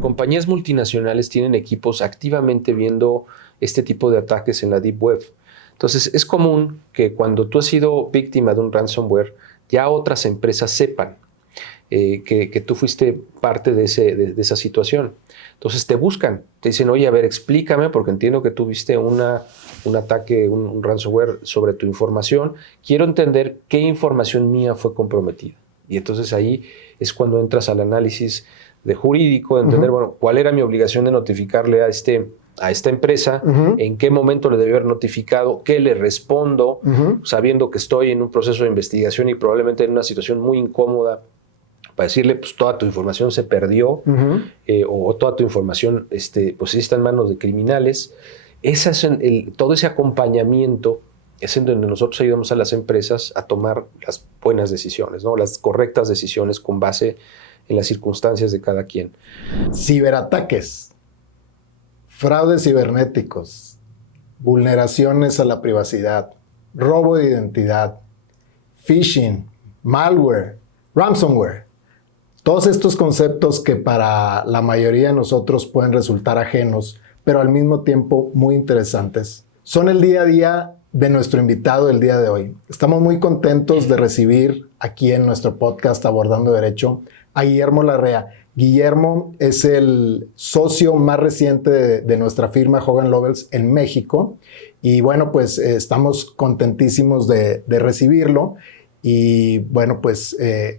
Compañías multinacionales tienen equipos activamente viendo este tipo de ataques en la Deep Web. Entonces, es común que cuando tú has sido víctima de un ransomware, ya otras empresas sepan que tú fuiste parte de esa situación. Entonces, te buscan, te dicen, oye, a ver, explícame, porque entiendo que tuviste un ataque, un ransomware sobre tu información. Quiero entender qué información mía fue comprometida. Y entonces ahí es cuando entras al análisis de jurídico, de entender, bueno, cuál era mi obligación de notificarle a esta empresa, en qué momento le debió haber notificado, qué le respondo, sabiendo que estoy en un proceso de investigación y probablemente en una situación muy incómoda para decirle, pues toda tu información se perdió o toda tu información pues está en manos de criminales. Todo ese acompañamiento es en donde nosotros ayudamos a las empresas a tomar las buenas decisiones, ¿no? Las correctas decisiones con base en las circunstancias de cada quien. Ciberataques, fraudes cibernéticos, vulneraciones a la privacidad, robo de identidad, phishing, malware, ransomware. Todos estos conceptos que para la mayoría de nosotros pueden resultar ajenos, pero al mismo tiempo muy interesantes, son el día a día de nuestro invitado del día de hoy. Estamos muy contentos de recibir aquí en nuestro podcast Abordando Derecho a Guillermo Larrea. Guillermo es el socio más reciente de nuestra firma Hogan Lovells en México y bueno, pues estamos contentísimos de recibirlo. Y bueno, pues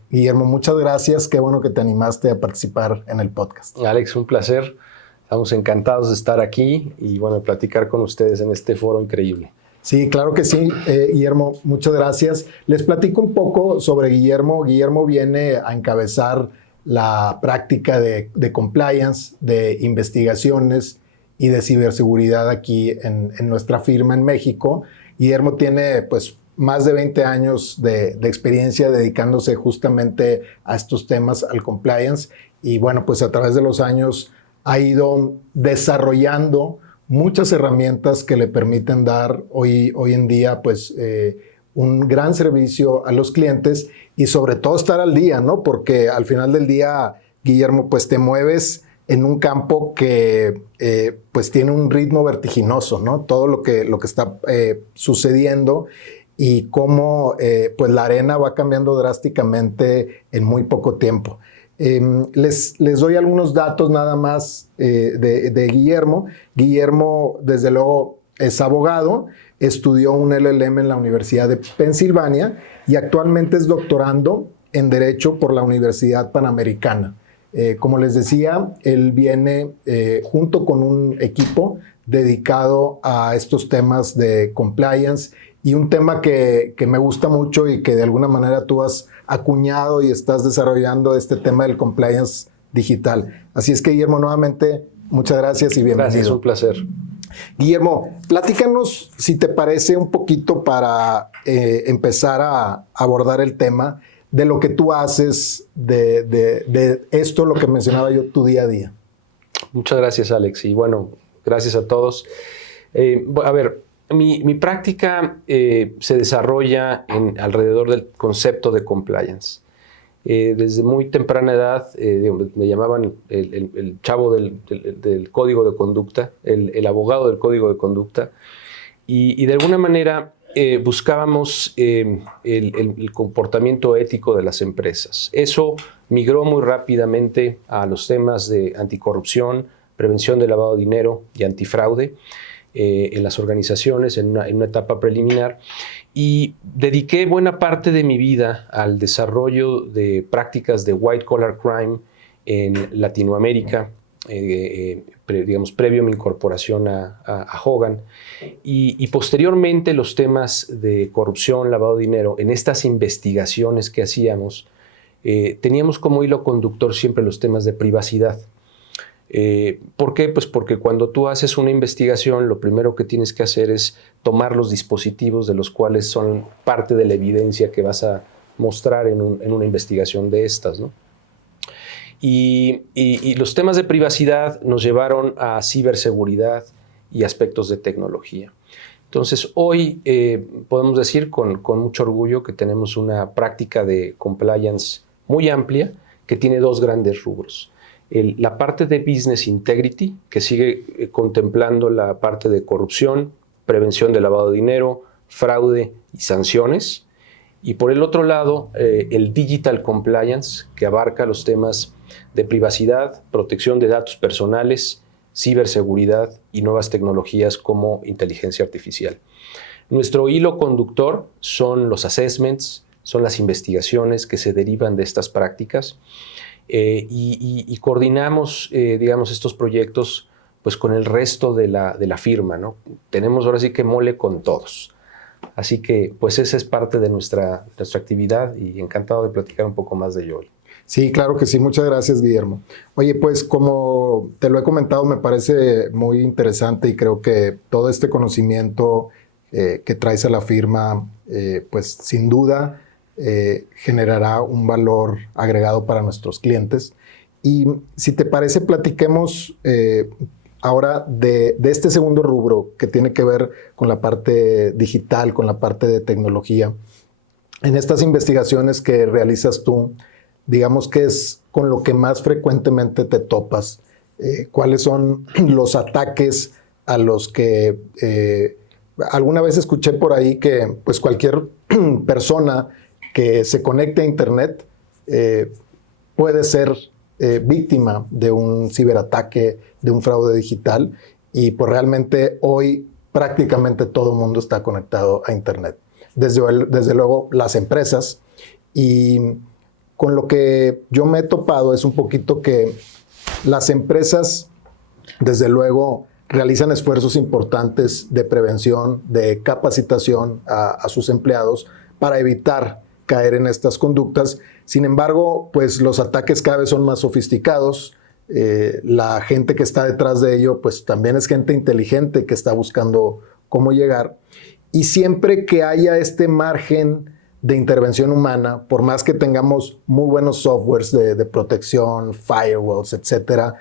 Guillermo, muchas gracias. Qué bueno que te animaste a participar en el podcast. Alex, un placer. Estamos encantados de estar aquí y bueno, platicar con ustedes en este foro increíble. Sí, claro que sí, Guillermo, muchas gracias. Les platico un poco sobre Guillermo. Guillermo viene a encabezar la práctica de compliance, de investigaciones y de ciberseguridad aquí en nuestra firma en México. Guillermo tiene pues más de 20 años de experiencia dedicándose justamente a estos temas, al compliance. Y bueno, pues a través de los años ha ido desarrollando muchas herramientas que le permiten dar hoy en día pues un gran servicio a los clientes y sobre todo estar al día, ¿no? Porque al final del día, Guillermo, pues te mueves en un campo que pues tiene un ritmo vertiginoso, ¿no? Todo lo que está sucediendo y cómo pues la arena va cambiando drásticamente en muy poco tiempo. Les doy algunos datos nada más de Guillermo. Guillermo, desde luego, es abogado, estudió un LLM en la Universidad de Pensilvania y actualmente es doctorando en Derecho por la Universidad Panamericana. Como les decía, él viene junto con un equipo dedicado a estos temas de compliance y un tema que me gusta mucho y que de alguna manera tú has acuñado y estás desarrollando este tema del compliance digital. Así es que, Guillermo, nuevamente, muchas gracias y bienvenido. Gracias, un placer. Guillermo, platícanos, si te parece, un poquito para empezar a abordar el tema de lo que tú haces, de esto, lo que mencionaba yo, tu día a día. Muchas gracias, Alex. Y bueno, gracias a todos. A ver, mi práctica se desarrolla alrededor del concepto de compliance. Desde muy temprana edad me llamaban el chavo del código de conducta, el abogado del código de conducta, y de alguna manera buscábamos el comportamiento ético de las empresas. Eso migró muy rápidamente a los temas de anticorrupción, prevención de lavado de dinero y antifraude en las organizaciones en una etapa preliminar. Y dediqué buena parte de mi vida al desarrollo de prácticas de white collar crime en Latinoamérica, digamos, previo a mi incorporación a Hogan. Y posteriormente los temas de corrupción, lavado de dinero, en estas investigaciones que hacíamos, teníamos como hilo conductor siempre los temas de privacidad. ¿Por qué? Pues porque cuando tú haces una investigación, lo primero que tienes que hacer es tomar los dispositivos de los cuales son parte de la evidencia que vas a mostrar en una investigación de estas, ¿no? Y los temas de privacidad nos llevaron a ciberseguridad y aspectos de tecnología. Entonces, hoy podemos decir con mucho orgullo que tenemos una práctica de compliance muy amplia que tiene dos grandes rubros. la parte de Business Integrity, que sigue contemplando la parte de corrupción, prevención de lavado de dinero, fraude y sanciones. Y por el otro lado, el Digital Compliance, que abarca los temas de privacidad, protección de datos personales, ciberseguridad y nuevas tecnologías como inteligencia artificial. Nuestro hilo conductor son los assessments, son las investigaciones que se derivan de estas prácticas y coordinamos, digamos, estos proyectos pues, con el resto de la firma, ¿no? Tenemos ahora sí que mole con todos. Así que pues esa es parte de nuestra actividad y encantado de platicar un poco más de ello hoy. Sí, claro que sí. Muchas gracias, Guillermo. Oye, pues como te lo he comentado, me parece muy interesante y creo que todo este conocimiento que traes a la firma, pues sin duda generará un valor agregado para nuestros clientes. Y si te parece, platiquemos ahora de este segundo rubro que tiene que ver con la parte digital, con la parte de tecnología. En estas investigaciones que realizas tú, digamos que es con lo que más frecuentemente te topas. ¿Cuáles son los ataques a los que alguna vez escuché por ahí que pues cualquier persona que se conecte a Internet puede ser víctima de un ciberataque, de un fraude digital, y pues realmente hoy prácticamente todo el mundo está conectado a Internet. Desde luego las empresas, y con lo que yo me he topado es un poquito que las empresas, desde luego, realizan esfuerzos importantes de prevención, de capacitación a sus empleados para evitar caer en estas conductas. Sin embargo, pues los ataques cada vez son más sofisticados. La gente que está detrás de ello, pues también es gente inteligente que está buscando cómo llegar. Y siempre que haya este margen de intervención humana, por más que tengamos muy buenos softwares de protección, firewalls, etcétera,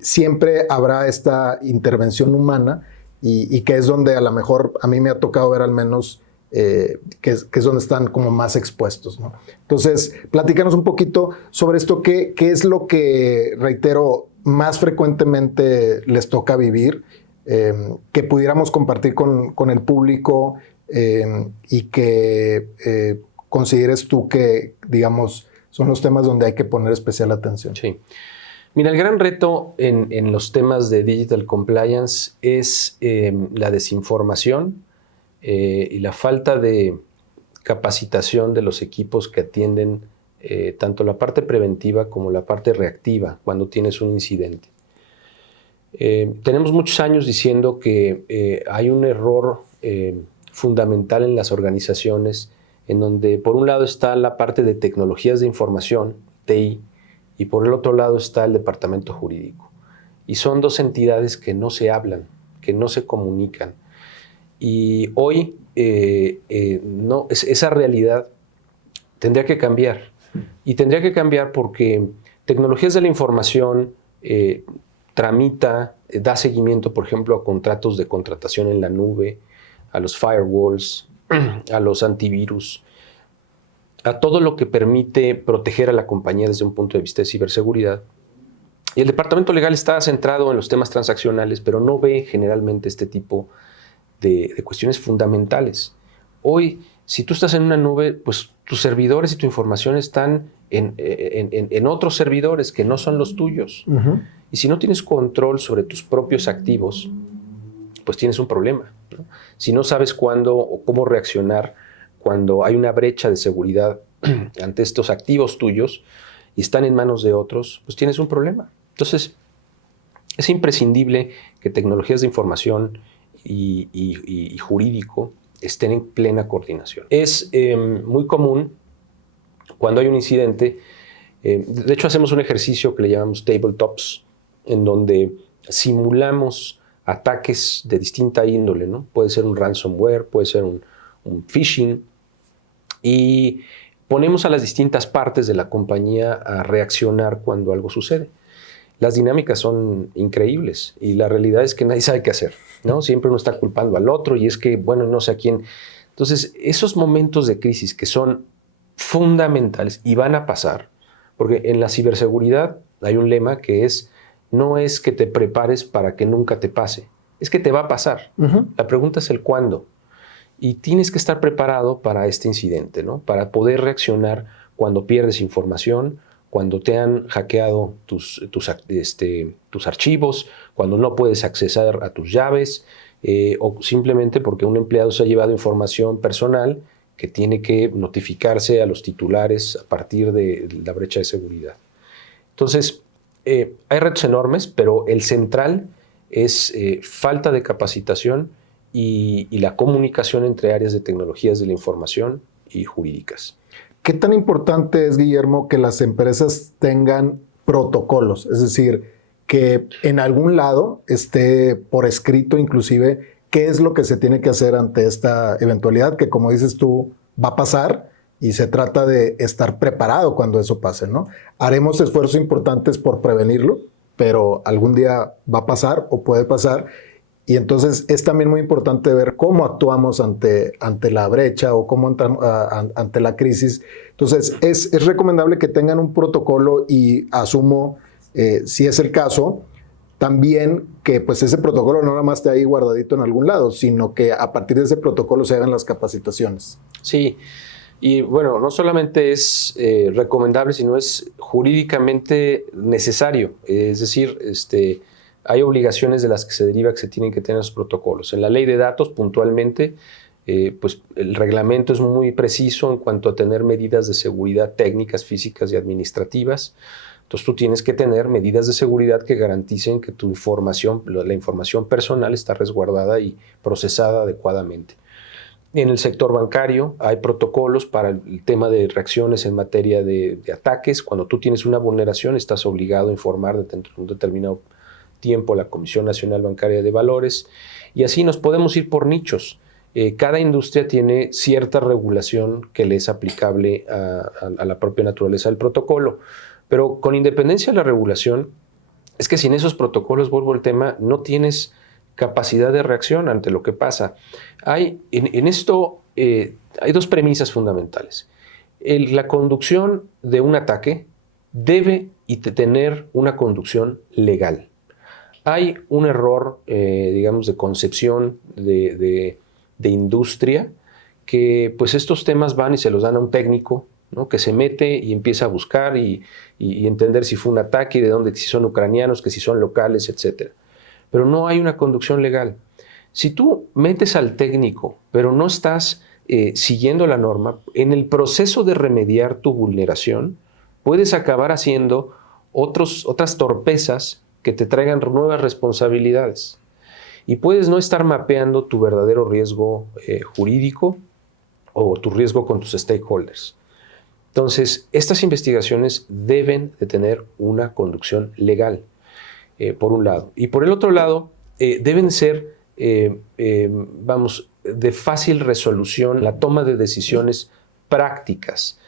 siempre habrá esta intervención humana y que es donde a lo mejor a mí me ha tocado ver al menos que es donde están como más expuestos, ¿no? Entonces, platícanos un poquito sobre esto, qué es lo que, reitero, más frecuentemente les toca vivir, que pudiéramos compartir con el público y que consideres tú que, digamos, son los temas donde hay que poner especial atención. Sí. Mira, el gran reto en los temas de Digital Compliance es la desinformación y la falta de capacitación de los equipos que atienden tanto la parte preventiva como la parte reactiva cuando tienes un incidente. Tenemos muchos años diciendo que hay un error fundamental en las organizaciones en donde por un lado está la parte de tecnologías de información, TI, y por el otro lado está el departamento jurídico. Y son dos entidades que no se hablan, que no se comunican. Y hoy esa realidad tendría que cambiar. Y tendría que cambiar porque tecnologías de la información tramita, da seguimiento, por ejemplo, a contratos de contratación en la nube, a los firewalls, a los antivirus, a todo lo que permite proteger a la compañía desde un punto de vista de ciberseguridad. Y el departamento legal está centrado en los temas transaccionales, pero no ve generalmente este tipo de cuestiones fundamentales. Hoy, si tú estás en una nube, pues tus servidores y tu información están en otros servidores que no son los tuyos. Uh-huh. Y si no tienes control sobre tus propios activos, pues tienes un problema, ¿no? Si no sabes cuándo o cómo reaccionar cuando hay una brecha de seguridad ante estos activos tuyos y están en manos de otros, pues tienes un problema. Entonces, es imprescindible que tecnologías de información y jurídico estén en plena coordinación. Es muy común cuando hay un incidente, de hecho hacemos un ejercicio que le llamamos tabletops, en donde simulamos ataques de distinta índole, ¿no? Puede ser un ransomware, puede ser un phishing, y ponemos a las distintas partes de la compañía a reaccionar cuando algo sucede. Las dinámicas son increíbles y la realidad es que nadie sabe qué hacer, ¿no? Siempre uno está culpando al otro y es que, bueno, no sé a quién. Entonces, esos momentos de crisis que son fundamentales y van a pasar, porque en la ciberseguridad hay un lema que es, no es que te prepares para que nunca te pase, es que te va a pasar. La pregunta es el cuándo. Y tienes que estar preparado para este incidente, ¿no? Para poder reaccionar cuando pierdes información, cuando te han hackeado tus archivos, cuando no puedes accesar a tus llaves, o simplemente porque un empleado se ha llevado información personal que tiene que notificarse a los titulares a partir de la brecha de seguridad. Entonces, hay retos enormes, pero el central es falta de capacitación y la comunicación entre áreas de tecnologías de la información y jurídicas. ¿Qué tan importante es, Guillermo, que las empresas tengan protocolos? Es decir, que en algún lado esté por escrito inclusive qué es lo que se tiene que hacer ante esta eventualidad que, como dices tú, va a pasar y se trata de estar preparado cuando eso pase, ¿no? Haremos esfuerzos importantes por prevenirlo, pero algún día va a pasar o puede pasar. Y entonces es también muy importante ver cómo actuamos ante la brecha o cómo ante la crisis. Entonces es recomendable que tengan un protocolo y asumo, si es el caso, también que pues ese protocolo no nada más esté ahí guardadito en algún lado, sino que a partir de ese protocolo se hagan las capacitaciones. Sí, y bueno, no solamente es recomendable, sino es jurídicamente necesario. Es decir, hay obligaciones de las que se deriva que se tienen que tener los protocolos. En la ley de datos, puntualmente, pues el reglamento es muy preciso en cuanto a tener medidas de seguridad técnicas, físicas y administrativas. Entonces tú tienes que tener medidas de seguridad que garanticen que tu información, la información personal está resguardada y procesada adecuadamente. En el sector bancario hay protocolos para el tema de reacciones en materia de ataques. Cuando tú tienes una vulneración, estás obligado a informar dentro de un determinado tiempo a la Comisión Nacional Bancaria de Valores, y así nos podemos ir por nichos. Cada industria tiene cierta regulación que le es aplicable a la propia naturaleza del protocolo, pero con independencia de la regulación, es que sin esos protocolos, vuelvo al tema, no tienes capacidad de reacción ante lo que pasa. En esto hay dos premisas fundamentales. La conducción de un ataque debe tener una conducción legal. Hay un error, digamos, de concepción de industria, que pues estos temas van y se los dan a un técnico, ¿no? Que se mete y empieza a buscar y entender si fue un ataque, de dónde, si son ucranianos, que si son locales, etc. Pero no hay una conducción legal. Si tú metes al técnico, pero no estás siguiendo la norma, en el proceso de remediar tu vulneración, puedes acabar haciendo otras torpezas que te traigan nuevas responsabilidades. Y puedes no estar mapeando tu verdadero riesgo jurídico o tu riesgo con tus stakeholders. Entonces, estas investigaciones deben de tener una conducción legal, por un lado. Y por el otro lado, deben ser, de fácil resolución, la toma de decisiones prácticas.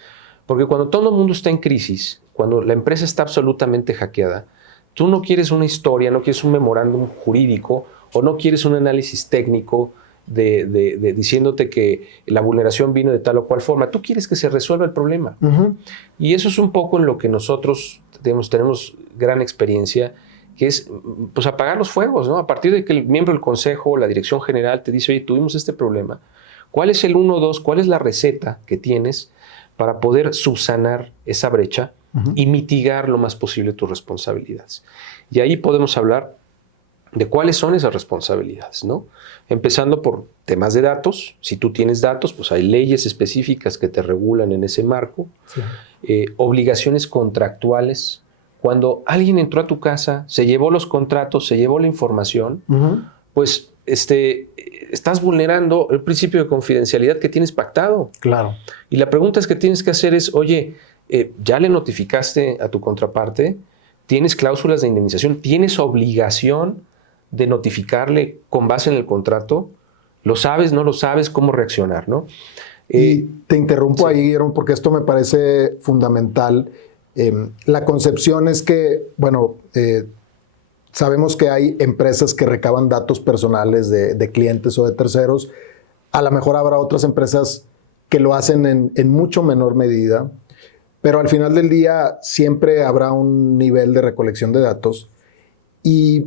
Porque cuando todo el mundo está en crisis, cuando la empresa está absolutamente hackeada, tú no quieres una historia, no quieres un memorándum jurídico o no quieres un análisis técnico diciéndote que la vulneración vino de tal o cual forma. Tú quieres que se resuelva el problema. Y eso es un poco en lo que nosotros tenemos gran experiencia, que es pues apagar los fuegos, ¿no? A partir de que el miembro del consejo o la dirección general te dice, oye, tuvimos este problema, ¿cuál es el 1, 2, cuál es la receta que tienes para poder subsanar esa brecha y mitigar lo más posible tus responsabilidades? Y ahí podemos hablar de cuáles son esas responsabilidades, ¿no? Empezando por temas de datos. Si tú tienes datos, pues hay leyes específicas que te regulan en ese marco. Sí. Obligaciones contractuales. Cuando alguien entró a tu casa, se llevó los contratos, se llevó la información, pues estás vulnerando el principio de confidencialidad que tienes pactado. Claro. Y la pregunta que tienes que hacer es, oye, ¿ya le notificaste a tu contraparte? ¿Tienes cláusulas de indemnización? ¿Tienes obligación de notificarle con base en el contrato? ¿Lo sabes, no lo sabes? ¿Cómo reaccionar, no? Y te interrumpo ahí, Guillermo, porque esto me parece fundamental. La concepción es que, bueno, sabemos que hay empresas que recaban datos personales de clientes o de terceros. A lo mejor habrá otras empresas que lo hacen en mucho menor medida. pero al final del día siempre habrá un nivel de recolección de datos y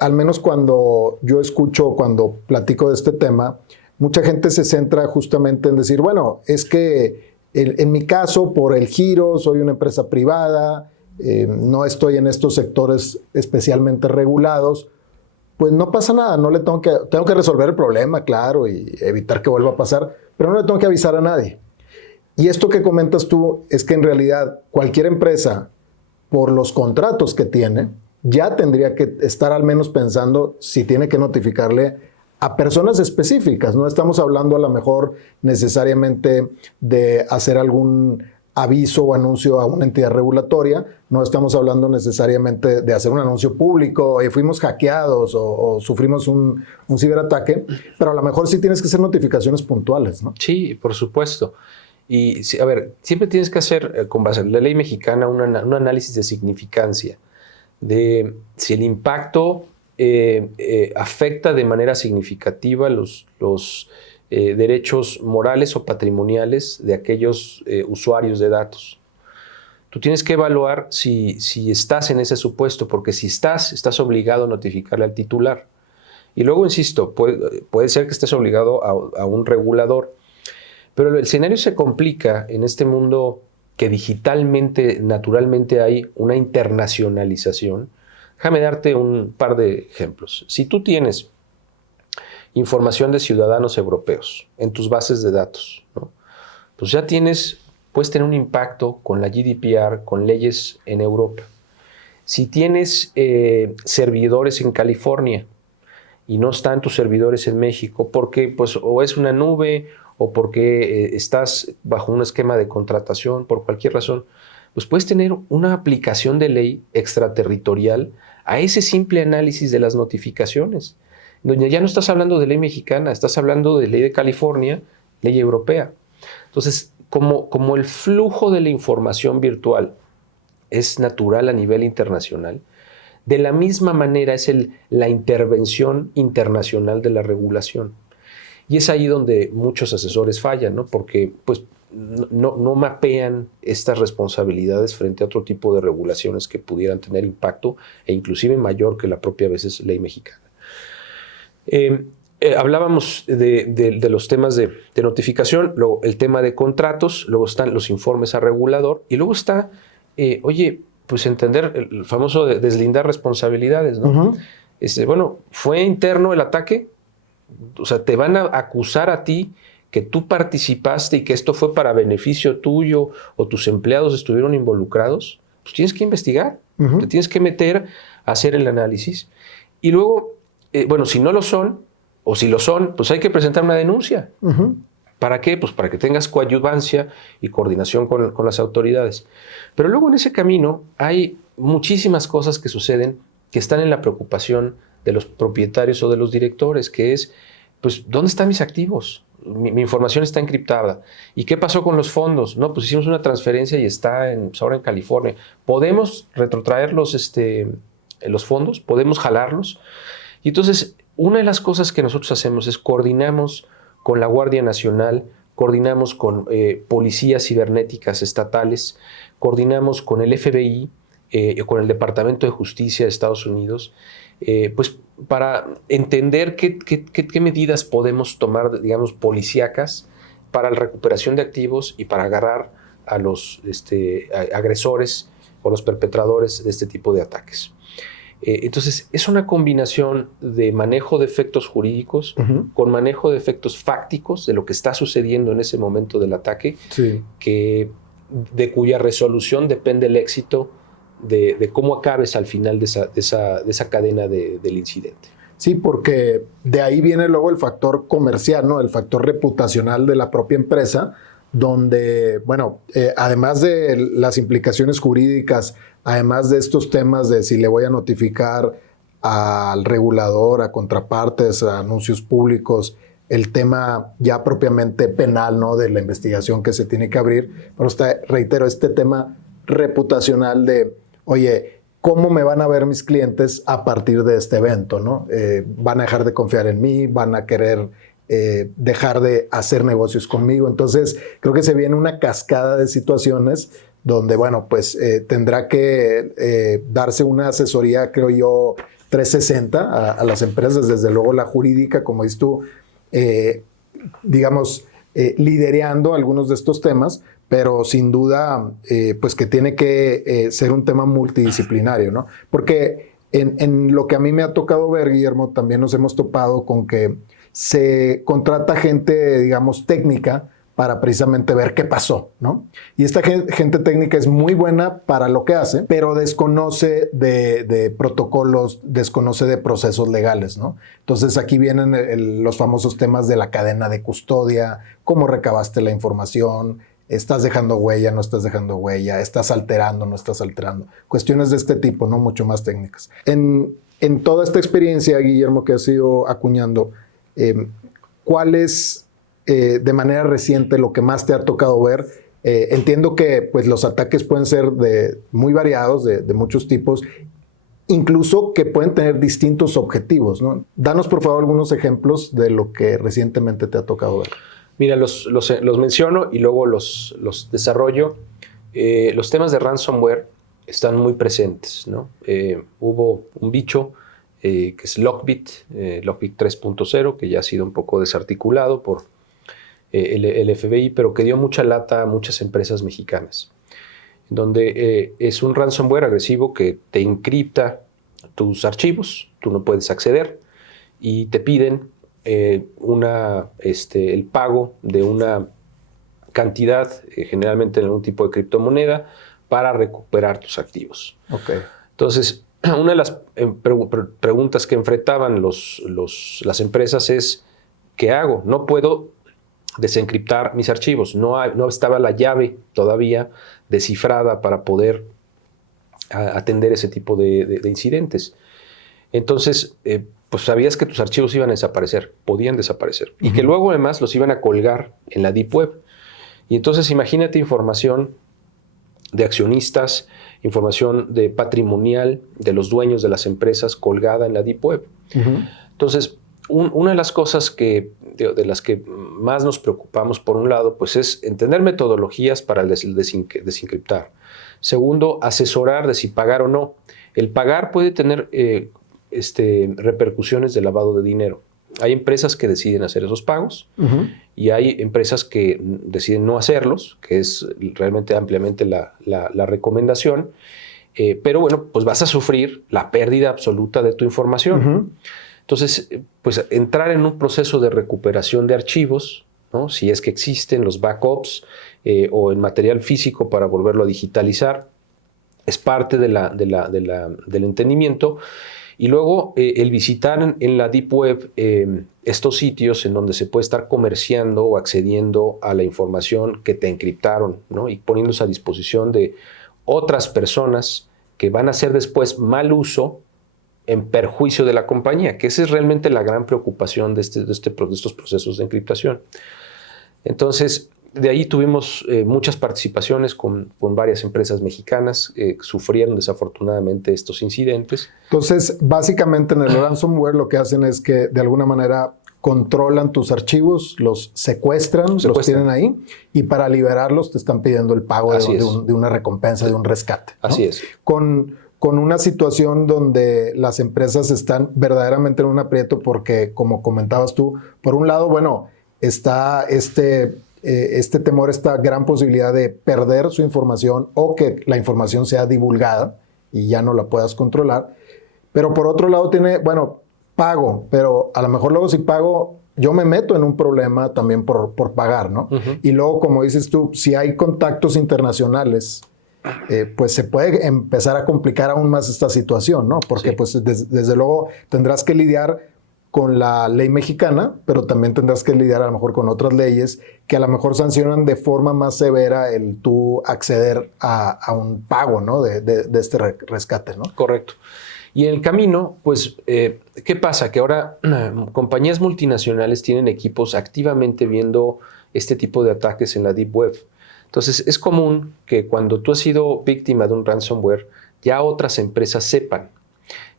al menos cuando yo escucho, cuando platico de este tema, mucha gente se centra justamente en decir, bueno, es que en mi caso, por el giro, soy una empresa privada, no estoy en estos sectores especialmente regulados, pues no pasa nada, no le tengo que resolver el problema, claro, y evitar que vuelva a pasar, pero no le tengo que avisar a nadie. Y esto que comentas tú es que en realidad cualquier empresa, por los contratos que tiene, ya tendría que estar al menos pensando si tiene que notificarle a personas específicas. No estamos hablando a lo mejor necesariamente de hacer algún aviso o anuncio a una entidad regulatoria, no estamos hablando necesariamente de hacer un anuncio público, fuimos hackeados o sufrimos un ciberataque, pero a lo mejor sí tienes que hacer notificaciones puntuales, ¿no? Sí, por supuesto. Y, a ver, siempre tienes que hacer, con base en la ley mexicana, un análisis de significancia, de si el impacto afecta de manera significativa los derechos morales o patrimoniales de aquellos usuarios de datos. Tú tienes que evaluar si estás en ese supuesto, porque si estás obligado a notificarle al titular. Y luego, insisto, puede ser que estés obligado a un regulador, pero el escenario se complica en este mundo que digitalmente, naturalmente hay una internacionalización. Déjame darte un par de ejemplos. Si tú tienes información de ciudadanos europeos en tus bases de datos, ¿no? Pues ya puedes tener un impacto con la GDPR, con leyes en Europa. Si tienes servidores en California y no están tus servidores en México, porque pues, o es una nube o porque estás bajo un esquema de contratación, por cualquier razón, pues puedes tener una aplicación de ley extraterritorial a ese simple análisis de las notificaciones, donde ya no estás hablando de ley mexicana, estás hablando de ley de California, ley europea. Entonces, como el flujo de la información virtual es natural a nivel internacional, de la misma manera es la intervención internacional de la regulación. Y es ahí donde muchos asesores fallan, ¿no? Porque pues, no mapean estas responsabilidades frente a otro tipo de regulaciones que pudieran tener impacto e inclusive mayor que la propia a veces ley mexicana. Hablábamos de los temas de notificación, luego el tema de contratos, luego están los informes a regulador y luego está, pues entender el famoso deslindar responsabilidades, ¿no? Uh-huh. Bueno, ¿fue interno el ataque? O sea, te van a acusar a ti que tú participaste y que esto fue para beneficio tuyo o tus empleados estuvieron involucrados. Pues tienes que investigar, uh-huh. Te tienes que meter a hacer el análisis. Y luego, bueno, si no lo son, o si lo son, pues hay que presentar una denuncia. Uh-huh. ¿Para qué? Pues para que tengas coadyuvancia y coordinación con las autoridades. Pero luego en ese camino hay muchísimas cosas que suceden que están en la preocupación de los propietarios o de los directores, que es, pues, ¿dónde están mis activos? Mi información está encriptada. ¿Y qué pasó con los fondos? No, pues hicimos una transferencia y está ahora en California. ¿Podemos retrotraer los fondos? ¿Podemos jalarlos? Y entonces, una de las cosas que nosotros hacemos es coordinamos con la Guardia Nacional, coordinamos con policías cibernéticas estatales, coordinamos con el FBI, con el Departamento de Justicia de Estados Unidos, pues para entender qué medidas podemos tomar, digamos, policíacas para la recuperación de activos y para agarrar a los agresores o los perpetradores de este tipo de ataques. Entonces, es una combinación de manejo de efectos jurídicos uh-huh. con manejo de efectos fácticos de lo que está sucediendo en ese momento del ataque, sí. De cuya resolución depende el éxito de cómo acabes al final de esa cadena del incidente. Sí, porque de ahí viene luego el factor comercial, ¿no? El factor reputacional de la propia empresa, donde, bueno, además de las implicaciones jurídicas, además de estos temas de si le voy a notificar al regulador, a contrapartes, a anuncios públicos, el tema ya propiamente penal, ¿no? De la investigación que se tiene que abrir, pero reitero, este tema reputacional de, oye, ¿cómo me van a ver mis clientes a partir de este evento, ¿no? ¿Van a dejar de confiar en mí? ¿Van a querer dejar de hacer negocios conmigo? Entonces, creo que se viene una cascada de situaciones donde, bueno, pues tendrá que darse una asesoría, creo yo, 360 a las empresas, desde luego la jurídica, como dices tú, digamos, liderando algunos de estos temas, pero sin duda, pues que tiene que ser un tema multidisciplinario, ¿no? Porque en lo que a mí me ha tocado ver, Guillermo, también nos hemos topado con que se contrata gente, digamos, técnica para precisamente ver qué pasó, ¿no? Y esta gente técnica es muy buena para lo que hace, pero desconoce de protocolos, desconoce de procesos legales, ¿no? Entonces aquí vienen los famosos temas de la cadena de custodia, cómo recabaste la información, estás dejando huella, no estás dejando huella, estás alterando, no estás alterando. Cuestiones de este tipo, ¿no? Mucho más técnicas. En toda esta experiencia, Guillermo, que has ido acuñando, ¿cuál es de manera reciente lo que más te ha tocado ver? Entiendo que pues, los ataques pueden ser muy variados, de muchos tipos, incluso que pueden tener distintos objetivos, ¿no? Danos, por favor, algunos ejemplos de lo que recientemente te ha tocado ver. Mira, los menciono y luego los desarrollo. Los temas de ransomware están muy presentes, ¿no? Hubo un bicho que es Lockbit 3.0, que ya ha sido un poco desarticulado por el FBI, pero que dio mucha lata a muchas empresas mexicanas, donde es un ransomware agresivo que te encripta tus archivos, tú no puedes acceder y te piden el pago de una cantidad, generalmente en algún tipo de criptomoneda, para recuperar tus activos. Okay. Entonces, una de las preguntas que enfrentaban las empresas es, ¿qué hago? No puedo desencriptar mis archivos. No estaba la llave todavía descifrada para poder atender ese tipo de incidentes. Entonces, pues sabías que tus archivos iban a desaparecer, podían desaparecer, y que luego además los iban a colgar en la Deep Web. Y entonces imagínate información de accionistas, información de patrimonial de los dueños de las empresas colgada en la Deep Web. Entonces, una de las cosas de las que más nos preocupamos, por un lado, pues es entender metodologías para desencriptar. Segundo, asesorar de si pagar o no. El pagar puede tener repercusiones de lavado de dinero. Hay empresas que deciden hacer esos pagos y hay empresas que deciden no hacerlos, que es realmente ampliamente la recomendación. Pero bueno, pues vas a sufrir la pérdida absoluta de tu información. Entonces, pues entrar en un proceso de recuperación de archivos, ¿no? Si es que existen los backups o en material físico para volverlo a digitalizar, es parte del entendimiento. Y luego el visitar en la Deep Web estos sitios en donde se puede estar comerciando o accediendo a la información que te encriptaron, ¿no? Y poniéndose a disposición de otras personas que van a hacer después mal uso en perjuicio de la compañía, que esa es realmente la gran preocupación de estos procesos de encriptación. Entonces, de ahí tuvimos muchas participaciones con varias empresas mexicanas que sufrieron desafortunadamente estos incidentes. Entonces, básicamente en el ransomware lo que hacen es que de alguna manera controlan tus archivos, los secuestran, los tienen ahí, y para liberarlos te están pidiendo el pago de una recompensa, de un rescate, ¿no? Así es. Con una situación donde las empresas están verdaderamente en un aprieto porque, como comentabas tú, por un lado, bueno, está este temor, esta gran posibilidad de perder su información o que la información sea divulgada y ya no la puedas controlar. Pero por otro lado tiene, bueno, pago, pero a lo mejor luego si pago, yo me meto en un problema también por pagar, ¿no? Y luego, como dices tú, si hay contactos internacionales, pues se puede empezar a complicar aún más esta situación, ¿no? Porque pues desde luego tendrás que lidiar con la ley mexicana, pero también tendrás que lidiar a lo mejor con otras leyes que a lo mejor sancionan de forma más severa el tú acceder a un pago, ¿no? de este rescate, ¿no? Correcto. Y en el camino, pues, ¿qué pasa? Que ahora compañías multinacionales tienen equipos activamente viendo este tipo de ataques en la Deep Web. Entonces, es común que cuando tú has sido víctima de un ransomware, ya otras empresas sepan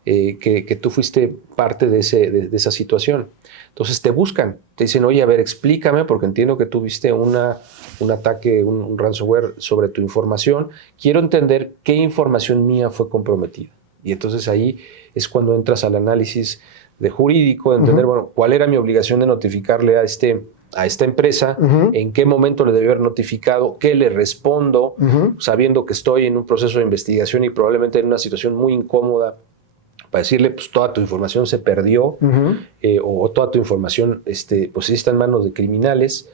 que tú fuiste parte de esa situación. Entonces te buscan, te dicen, oye, a ver, explícame, porque entiendo que tuviste un ataque, un ransomware sobre tu información. Quiero entender qué información mía fue comprometida. Y entonces ahí es cuando entras al análisis de jurídico, de entender, bueno, cuál era mi obligación de notificarle a esta empresa, en qué momento le debí haber notificado, qué le respondo, sabiendo que estoy en un proceso de investigación y probablemente en una situación muy incómoda, para decirle, pues toda tu información se perdió, o toda tu información pues sí está en manos de criminales.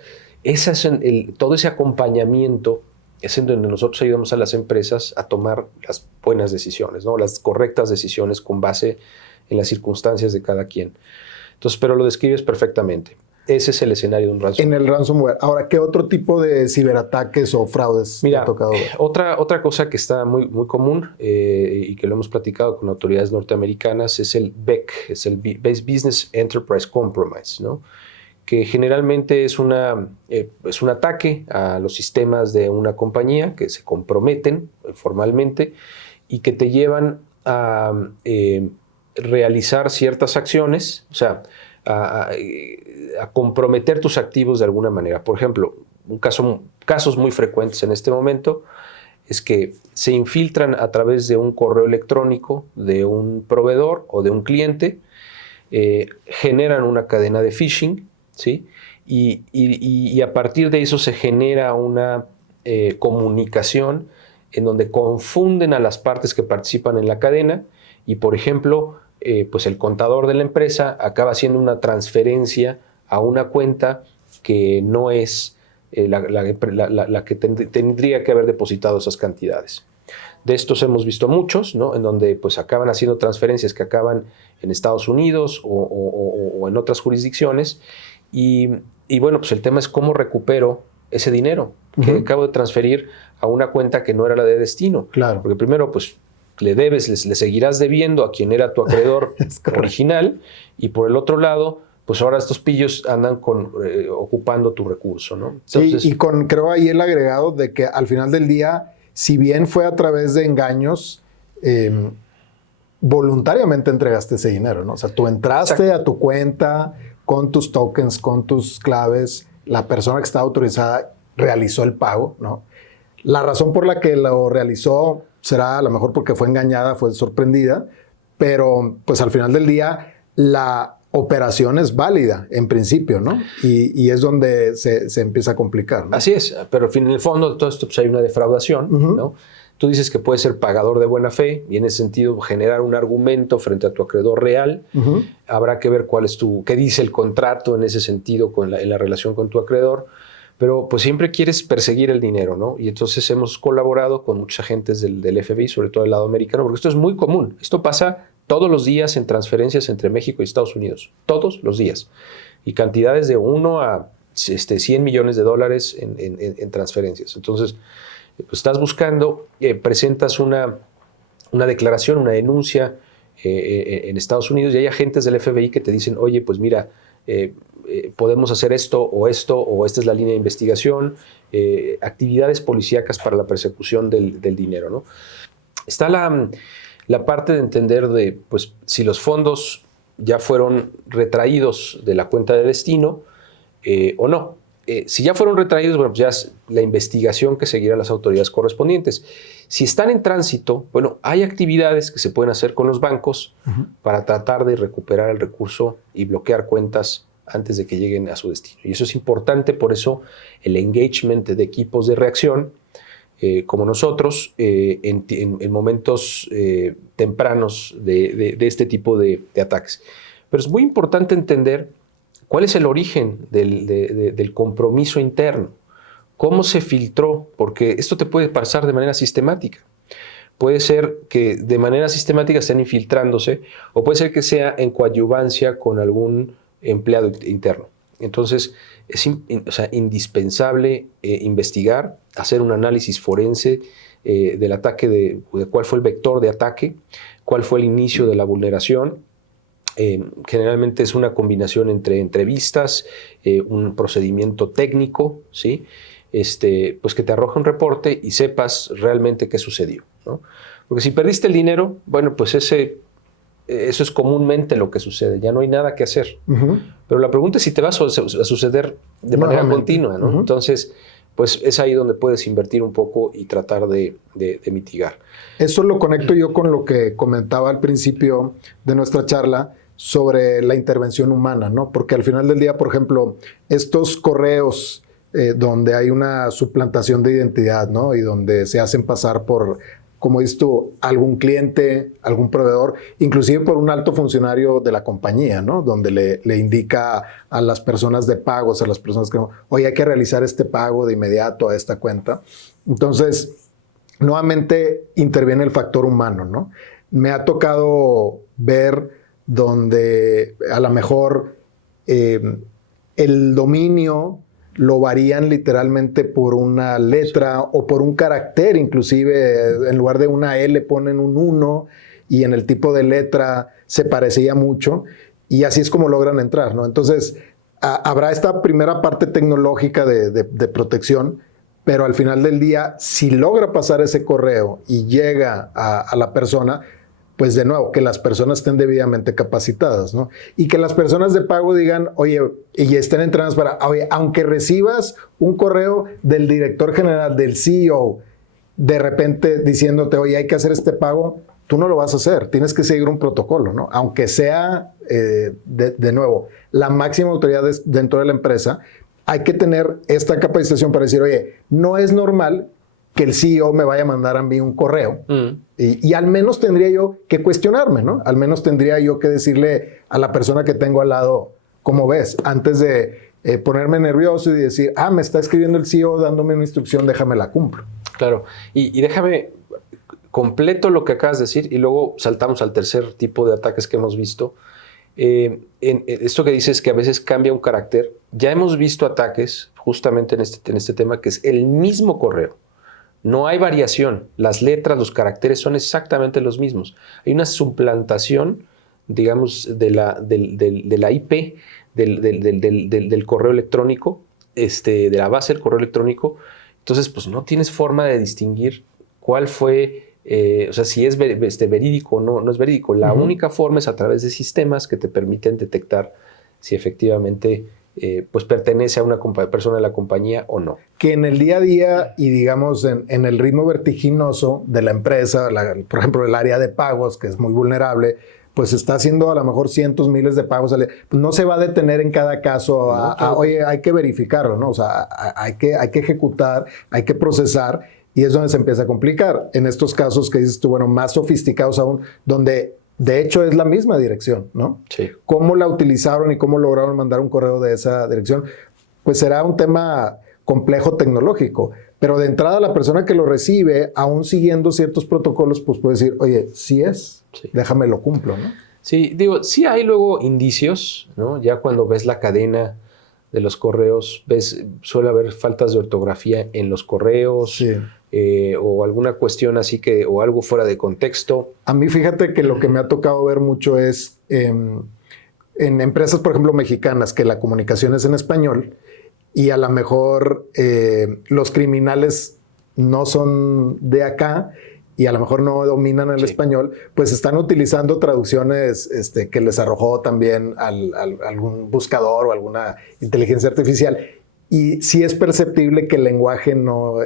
Todo ese acompañamiento es en donde nosotros ayudamos a las empresas a tomar las buenas decisiones, ¿no? Las correctas decisiones con base en las circunstancias de cada quien. Entonces, pero lo describes perfectamente. Ese es el escenario de un ransomware. En el ransomware. Ahora, ¿qué otro tipo de ciberataques o fraudes te ha tocado ver? Otra cosa que está muy, muy común y que lo hemos platicado con autoridades norteamericanas es el BEC, es el Business Enterprise Compromise, ¿no? Que generalmente es un ataque a los sistemas de una compañía que se comprometen formalmente y que te llevan a realizar ciertas acciones, o sea, a comprometer tus activos de alguna manera. Por ejemplo, casos muy frecuentes en este momento es que se infiltran a través de un correo electrónico de un proveedor o de un cliente, generan una cadena de phishing, ¿sí? Y a partir de eso se genera una comunicación en donde confunden a las partes que participan en la cadena y, por ejemplo, pues el contador de la empresa acaba haciendo una transferencia a una cuenta que no es la que tendría que haber depositado esas cantidades. De estos hemos visto muchos, ¿no? En donde pues acaban haciendo transferencias que acaban en Estados Unidos o en otras jurisdicciones y bueno, pues el tema es cómo recupero ese dinero que acabo de transferir a una cuenta que no era la de destino. Claro. Porque primero, pues le seguirás debiendo a quien era tu acreedor original y por el otro lado, pues ahora estos pillos andan ocupando tu recurso, ¿no? Entonces, sí, y creo ahí el agregado de que al final del día, si bien fue a través de engaños, voluntariamente entregaste ese dinero, ¿no? O sea, tú entraste a tu cuenta con tus tokens, con tus claves, la persona que estaba autorizada realizó el pago, ¿no? La razón por la que lo realizó será a lo mejor porque fue engañada, fue sorprendida, pero pues al final del día la operación es válida en principio, ¿no? Y es donde se empieza a complicar, ¿no? Así es, pero en el fondo de todo esto pues hay una defraudación, ¿no? Tú dices que puedes ser pagador de buena fe y en ese sentido generar un argumento frente a tu acreedor real. Habrá que ver qué dice el contrato en ese sentido en la relación con tu acreedor. Pero pues siempre quieres perseguir el dinero, ¿no? Y entonces hemos colaborado con muchos agentes del FBI, sobre todo del lado americano, porque esto es muy común. Esto pasa todos los días en transferencias entre México y Estados Unidos. Todos los días. Y cantidades de 1 a 100 millones de dólares en transferencias. Entonces, pues estás buscando, presentas una declaración, una denuncia en Estados Unidos y hay agentes del FBI que te dicen, oye, pues mira, podemos hacer esto, o esta es la línea de investigación, actividades policíacas para la persecución del dinero, ¿no? Está la parte de entender pues, si los fondos ya fueron retraídos de la cuenta de destino o no. Si ya fueron retraídos, bueno, pues ya es la investigación que seguirán las autoridades correspondientes. Si están en tránsito, bueno, hay actividades que se pueden hacer con los bancos para tratar de recuperar el recurso y bloquear cuentas antes de que lleguen a su destino. Y eso es importante, por eso el engagement de equipos de reacción, como nosotros, en momentos tempranos de este tipo de ataques. Pero es muy importante entender cuál es el origen del compromiso interno, cómo se filtró, porque esto te puede pasar de manera sistemática. Puede ser que de manera sistemática estén infiltrándose, o puede ser que sea en coadyuvancia con algún empleado interno. Entonces, es indispensable investigar, hacer un análisis forense del ataque, de cuál fue el vector de ataque, cuál fue el inicio de la vulneración. Generalmente es una combinación entre entrevistas, un procedimiento técnico, ¿sí? Pues que te arroje un reporte y sepas realmente qué sucedió, ¿no? Porque si perdiste el dinero, bueno, pues ese eso es comúnmente lo que sucede, ya no hay nada que hacer. Ujú. Pero la pregunta es si te va a suceder de manera Nuevamente. continua, ¿no? Ujú. Entonces, pues es ahí donde puedes invertir un poco y tratar de mitigar. Eso lo conecto yo con lo que comentaba al principio de nuestra charla sobre la intervención humana, ¿no? Porque al final del día, por ejemplo, estos correos donde hay una suplantación de identidad, ¿no? Y donde se hacen pasar por, como dices tú, algún cliente, algún proveedor, inclusive por un alto funcionario de la compañía, ¿no? Donde le indica a las personas de pagos, a las personas que, oye, hay que realizar este pago de inmediato a esta cuenta. Entonces, nuevamente interviene el factor humano, ¿no? Me ha tocado ver donde a lo mejor el dominio lo varían literalmente por una letra o por un carácter, inclusive en lugar de una L ponen un 1 y en el tipo de letra se parecía mucho y así es como logran entrar, ¿no? Entonces, habrá esta primera parte tecnológica de protección, pero al final del día, si logra pasar ese correo y llega a la persona, pues de nuevo, que las personas estén debidamente capacitadas, ¿no? Y que las personas de pago digan, oye, y estén entrenadas para, oye, aunque recibas un correo del director general, del CEO, de repente diciéndote, oye, hay que hacer este pago, tú no lo vas a hacer, tienes que seguir un protocolo, ¿no? Aunque sea, de nuevo, la máxima autoridad dentro de la empresa, hay que tener esta capacitación para decir, oye, no es normal que el CEO me vaya a mandar a mí un correo y al menos tendría yo que cuestionarme, ¿no? Al menos tendría yo que decirle a la persona que tengo al lado, ¿cómo ves? Antes de ponerme nervioso y decir, me está escribiendo el CEO dándome una instrucción, déjame la cumplo. Claro, y déjame completo lo que acabas de decir y luego saltamos al tercer tipo de ataques que hemos visto. En esto que dices que a veces cambia un carácter, ya hemos visto ataques justamente en este tema que es el mismo correo. No hay variación, las letras, los caracteres son exactamente los mismos. Hay una suplantación, digamos, de la IP del correo electrónico, de la base del correo electrónico. Entonces, pues no tienes forma de distinguir cuál fue, o sea, si es verídico o no es verídico. La única forma es a través de sistemas que te permiten detectar si efectivamente pues pertenece a una persona de la compañía o no. Que en el día a día y digamos en el ritmo vertiginoso de la empresa, por ejemplo el área de pagos que es muy vulnerable, pues está haciendo a lo mejor cientos, miles de pagos, pues no se va a detener en cada caso oye, hay que verificarlo, ¿no? O sea, hay que ejecutar, hay que procesar y es donde se empieza a complicar. En estos casos que dices tú, bueno, más sofisticados aún, donde de hecho es la misma dirección, ¿no? Sí. ¿Cómo la utilizaron y cómo lograron mandar un correo de esa dirección? Pues será un tema complejo tecnológico, pero de entrada la persona que lo recibe, aún siguiendo ciertos protocolos, pues puede decir, oye, sí es, déjame lo cumplo, ¿no? Sí, digo, sí hay luego indicios, ¿no? Ya cuando ves la cadena de los correos, suele haber faltas de ortografía en los correos, sí. O alguna cuestión así o algo fuera de contexto. A mí fíjate que lo que me ha tocado ver mucho es en empresas, por ejemplo, mexicanas, que la comunicación es en español y a lo mejor los criminales no son de acá y a lo mejor no dominan el español, pues están utilizando traducciones que les arrojó también algún buscador o alguna inteligencia artificial. Y sí es perceptible que el lenguaje no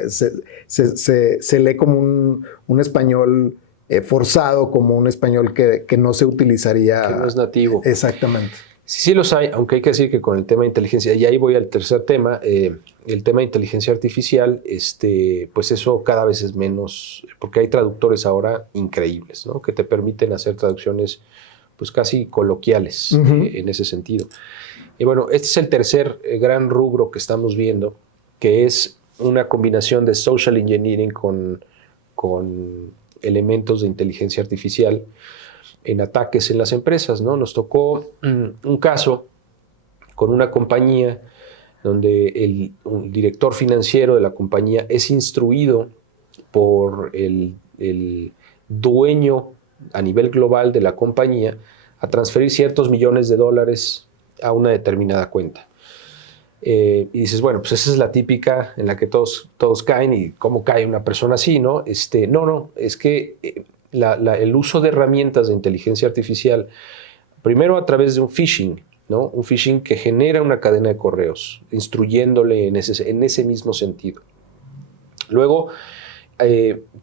se lee como un español forzado, como un español que no se utilizaría. Que no es nativo. Exactamente. Sí los hay, aunque hay que decir que con el tema de inteligencia, y ahí voy al tercer tema, el tema de inteligencia artificial, pues eso cada vez es menos, porque hay traductores ahora increíbles, ¿no? Que te permiten hacer traducciones pues casi coloquiales en ese sentido. Y bueno, este es el tercer gran rubro que estamos viendo, que es una combinación de social engineering con elementos de inteligencia artificial en ataques en las empresas, ¿no? Nos tocó un caso con una compañía donde un director financiero de la compañía es instruido por el dueño a nivel global de la compañía a transferir ciertos millones de dólares a una determinada cuenta. Y dices, bueno, pues esa es la típica en la que todos caen y cómo cae una persona así, ¿no? No, es que el uso de herramientas de inteligencia artificial, primero a través de un phishing, ¿no? Un phishing que genera una cadena de correos, instruyéndole en ese mismo sentido. Luego,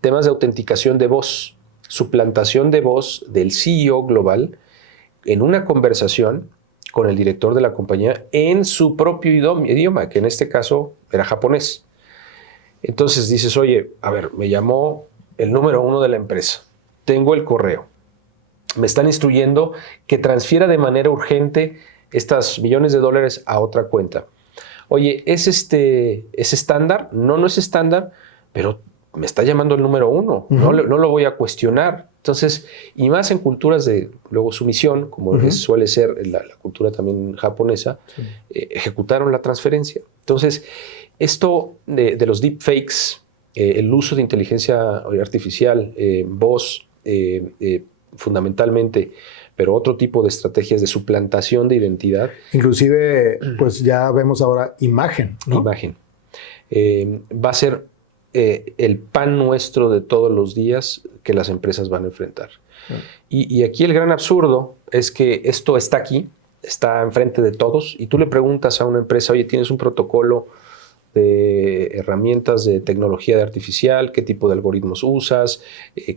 temas de autenticación de voz, suplantación de voz del CEO global en una conversación con el director de la compañía en su propio idioma, que en este caso era japonés. Entonces dices, oye, a ver, me llamó el número 1 de la empresa, tengo el correo, me están instruyendo que transfiera de manera urgente estas millones de dólares a otra cuenta. Oye, ¿es estándar? No, no es estándar, pero me está llamando el número 1, no lo voy a cuestionar. Entonces, y más en culturas de luego sumisión, como suele ser la cultura también japonesa, ejecutaron la transferencia. Entonces, esto de los deepfakes, el uso de inteligencia artificial, voz, fundamentalmente, pero otro tipo de estrategias de suplantación de identidad. Inclusive, pues ya vemos ahora imagen, ¿no? Imagen. Va a ser el pan nuestro de todos los días que las empresas van a enfrentar. Y aquí el gran absurdo es que esto está aquí, está enfrente de todos, y tú le preguntas a una empresa, oye, ¿tienes un protocolo de herramientas de tecnología artificial? ¿Qué tipo de algoritmos usas?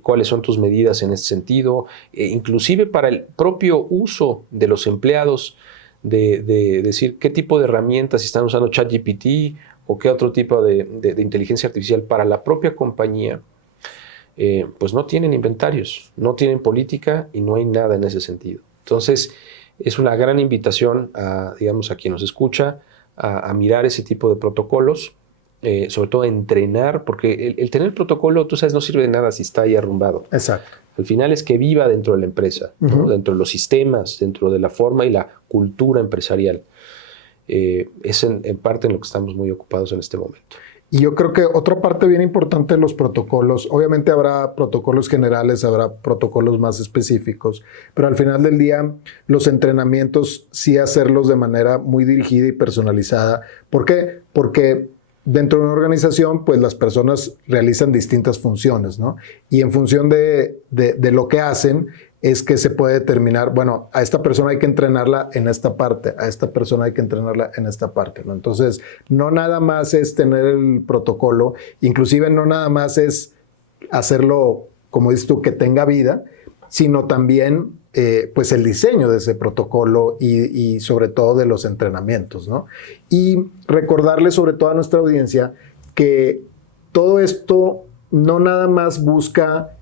¿Cuáles son tus medidas en este sentido? Inclusive para el propio uso de los empleados, de decir qué tipo de herramientas, si están usando ChatGPT o qué otro tipo de inteligencia artificial para la propia compañía, pues no tienen inventarios, no tienen política y no hay nada en ese sentido. Entonces, es una gran invitación a, digamos, a quien nos escucha, a mirar ese tipo de protocolos, sobre todo a entrenar, porque el tener protocolo, tú sabes, no sirve de nada si está ahí arrumbado. Exacto. Al final es que viva dentro de la empresa, ¿no? Dentro de los sistemas, dentro de la forma y la cultura empresarial. Es en parte en lo que estamos muy ocupados en este momento. Y yo creo que otra parte bien importante de los protocolos, obviamente habrá protocolos generales, habrá protocolos más específicos, pero al final del día los entrenamientos sí hacerlos de manera muy dirigida y personalizada. ¿Por qué? Porque dentro de una organización, pues las personas realizan distintas funciones, ¿no? Y en función de lo que hacen, es que se puede determinar, bueno, a esta persona hay que entrenarla en esta parte, a esta persona hay que entrenarla en esta parte, ¿no? Entonces, no nada más es tener el protocolo, inclusive no nada más es hacerlo, como dices tú, que tenga vida, sino también, pues, el diseño de ese protocolo y sobre todo de los entrenamientos, ¿no? Y recordarle sobre todo a nuestra audiencia que todo esto no nada más busca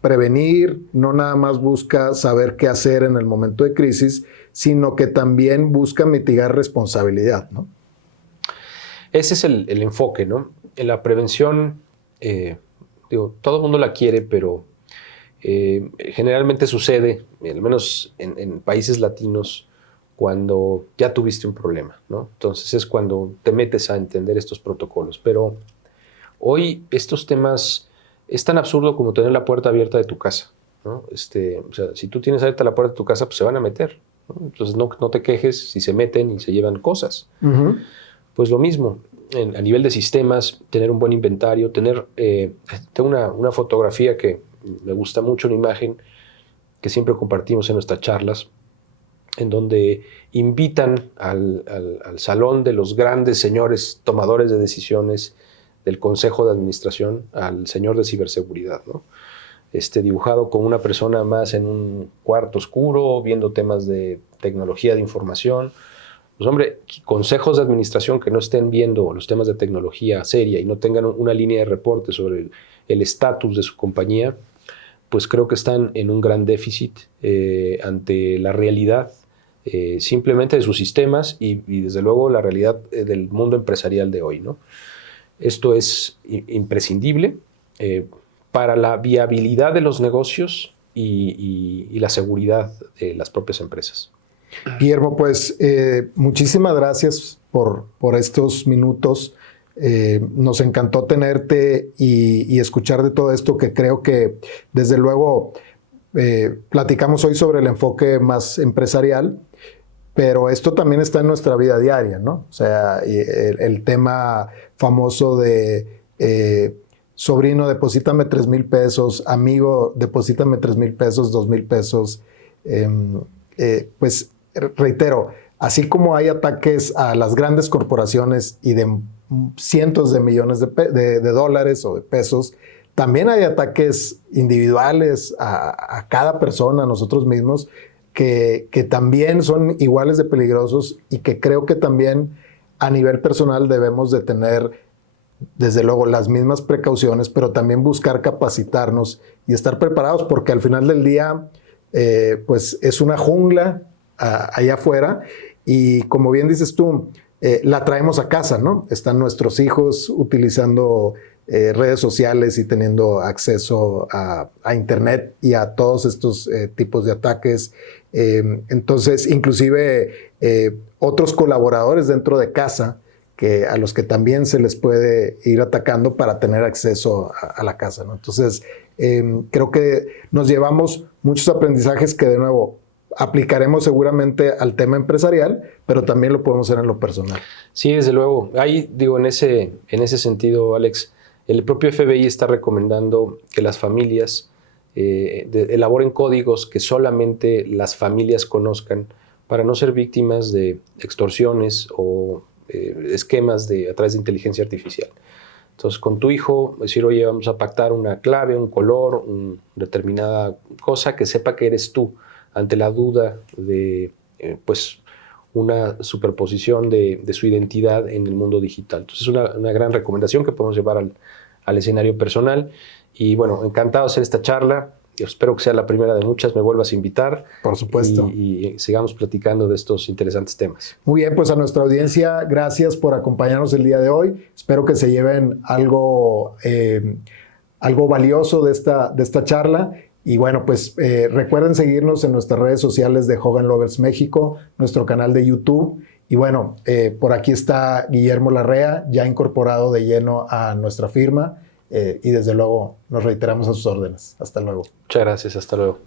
prevenir, no nada más busca saber qué hacer en el momento de crisis, sino que también busca mitigar responsabilidad, ¿no? Ese es el enfoque, ¿no? En la prevención, todo el mundo la quiere, pero generalmente sucede, al menos en países latinos, cuando ya tuviste un problema, ¿no? Entonces es cuando te metes a entender estos protocolos. Pero hoy estos temas es tan absurdo como tener la puerta abierta de tu casa, ¿no? O sea, si tú tienes abierta la puerta de tu casa, pues se van a meter, ¿no? Entonces no te quejes si se meten y se llevan cosas. Pues lo mismo, a nivel de sistemas, tener un buen inventario, tengo una fotografía que me gusta mucho, una imagen que siempre compartimos en nuestras charlas, en donde invitan al salón de los grandes señores tomadores de decisiones del Consejo de Administración al señor de ciberseguridad, ¿no? Dibujado como una persona más en un cuarto oscuro, viendo temas de tecnología de información. Pues hombre, consejos de administración que no estén viendo los temas de tecnología seria y no tengan una línea de reporte sobre el estatus de su compañía, pues creo que están en un gran déficit ante la realidad simplemente de sus sistemas y desde luego la realidad del mundo empresarial de hoy, ¿no? Esto es imprescindible para la viabilidad de los negocios y la seguridad de las propias empresas. Guillermo, pues muchísimas gracias por estos minutos. Nos encantó tenerte y escuchar de todo esto, que creo que desde luego platicamos hoy sobre el enfoque más empresarial, pero esto también está en nuestra vida diaria, ¿no? O sea, el tema famoso de sobrino, deposítame 3,000 pesos, amigo, deposítame 3,000 pesos, 2,000 pesos. Pues reitero, así como hay ataques a las grandes corporaciones y de cientos de millones de dólares o de pesos, también hay ataques individuales a cada persona, a nosotros mismos, que también son iguales de peligrosos y que creo que también a nivel personal debemos de tener, desde luego, las mismas precauciones, pero también buscar capacitarnos y estar preparados, porque al final del día, pues es una jungla allá afuera y como bien dices tú, la traemos a casa, ¿no? Están nuestros hijos utilizando redes sociales y teniendo acceso a Internet y a todos estos tipos de ataques. Entonces, inclusive otros colaboradores dentro de casa a los que también se les puede ir atacando para tener acceso a la casa, ¿no? Entonces, creo que nos llevamos muchos aprendizajes que, de nuevo, aplicaremos seguramente al tema empresarial, pero también lo podemos hacer en lo personal. Sí, desde luego. Ahí, digo, en ese sentido, Alex, el propio FBI está recomendando que las familias elaboren códigos que solamente las familias conozcan para no ser víctimas de extorsiones o esquemas a través de inteligencia artificial. Entonces, con tu hijo, decir, oye, vamos a pactar una clave, un color, una determinada cosa que sepa que eres tú, ante la duda de pues una superposición de su identidad en el mundo digital. Entonces, es una gran recomendación que podemos llevar al escenario personal. Y bueno, encantado de hacer esta charla. Yo espero que sea la primera de muchas, me vuelvas a invitar. Por supuesto. Y sigamos platicando de estos interesantes temas. Muy bien, pues a nuestra audiencia, gracias por acompañarnos el día de hoy. Espero que se lleven algo valioso de esta charla. Y bueno, pues recuerden seguirnos en nuestras redes sociales de Hogan Lovells México, nuestro canal de YouTube. Y bueno, por aquí está Guillermo Larrea, ya incorporado de lleno a nuestra firma. Y desde luego nos reiteramos a sus órdenes. Hasta luego. Muchas gracias, hasta luego.